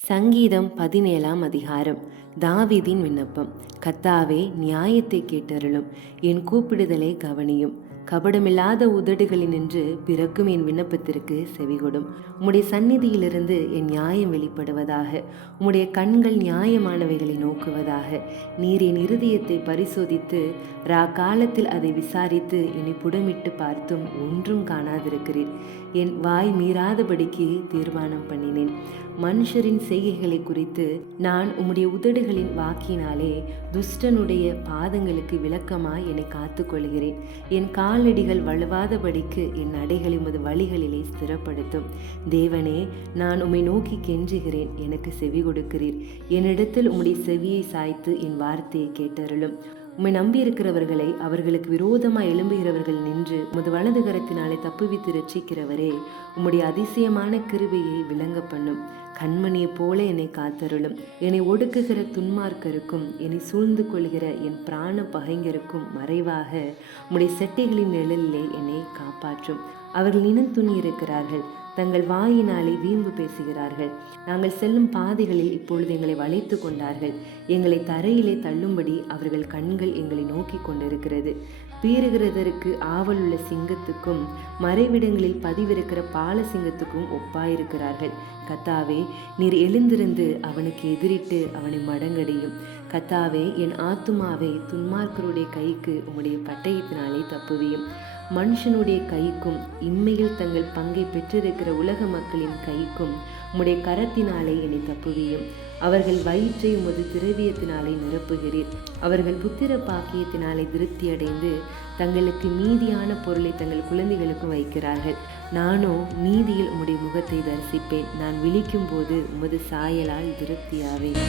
சங்கீதம் 17ஆம் அதிகாரம். தாவீதின் விண்ணப்பம். கர்த்தாவே, நியாயத்தை கேட்டருளும், என் கூப்பிடுதலை கவனியும். கபடமில்லாத உதடுகளினின்று பிறக்கும் என் விண்ணப்பத்திற்கு செவிகொடும். உம்முடைய சந்நிதியிலிருந்து என் நியாயம் வெளிப்படுவதாக. உம்முடைய கண்கள் நியாயமானவைகளை நோக்குவதாக. நீர் என் இருதயத்தை பரிசோதித்து காலத்தில் அதை விசாரித்து என்னை புடமிட்டு பார்த்தும் ஒன்றும் காணாதிருக்கிறீர். என் வாய் மீறாதபடிக்கு தீர்மானம் பண்ணினேன். மனுஷரின் செய்கைகளை குறித்து நான் உம்முடைய உதடுகளின் வாக்கினாலே துஷ்டனுடைய பாதங்களுக்கு விலக்கமாய் என்னை காத்து கொள்கிறேன். என் காலடிகள் வழுவாதபடிக்கு என் நடைகளை உமது வழிகளிலே ஸ்திரப்படுத்தும். தேவனே, நான் உம்மை நோக்கி கெஞ்சுகிறேன், எனக்கு செவி கொடுக்கிறீர். என்னிடத்தில் உம்முடைய செவியை சாய்த்து என் வார்த்தையை கேட்டருளும். உம்மை நம்பியிருக்கிறவர்களை அவர்களுக்கு விரோதமாய் எழும்புகிறவர்கள் நின்று உமது வலது கரத்தினாலே தப்புவித்து ரட்சிக்கிறவரே, உம்முடைய அதிசயமான கிருபையை விளங்க பண்ணும். கண்மணியைப் போல என்னை காத்தருளும். என்னை ஒடுக்குகிற துன்மார்க்கருக்கும் என்னை சூழ்ந்து கொள்கிற என் பிராண பகைஞருக்கும் மறைவாக உம்முடைய செட்டைகளின் நிழலிலே என்னை காப்பாற்றும். அவர்கள் இனத்துணி இருக்கிறார்கள், தங்கள் வாயினாலே வீம்பு பேசுகிறார்கள். நாங்கள் செல்லும் பாதைகளில் இப்பொழுது எங்களை வளைத்து கொண்டார்கள். எங்களை தரையிலே தள்ளும்படி அவர்கள் கண்கள் எங்களை நோக்கி கொண்டிருக்கிறது. பீறுகிறதற்கு ஆவல் உள்ள சிங்கத்துக்கும் மறைவிடங்களில் பதிவிருக்கிற பால சிங்கத்துக்கும் ஒப்பாயிருக்கிறார்கள். கர்த்தாவே, நீர் எழுந்திருந்து அவனுக்கு எதிரிட்டு அவனை மடங்கடியும். கர்த்தாவே, என் ஆத்துமாவை துன்மார்க்கருடைய கைக்கு உம்முடைய பட்டயத்தினாலே தப்புவியும். மனுஷனுடைய கைக்கும் இம்மையில் தங்கள் பங்கை பெற்றிருக்கிற உலக மக்களின் கைக்கும் உம்முடைய கரத்தினாலே என்னை தப்புவியும். அவர்கள் வயிற்றை உமது திரவியத்தினாலே நிரப்புகிறீர். அவர்கள் புத்திர பாக்கியத்தினாலே திருப்தி அடைந்து தங்களுக்கு மீதியான பொருளை தங்கள் குழந்தைகளுக்கு வைக்கிறார்கள். நானோ நீதியில் உம்முடைய முகத்தை தரிசிப்பேன். நான் விழிக்கும் போது உமது சாயலால் திருப்தியாவேன்.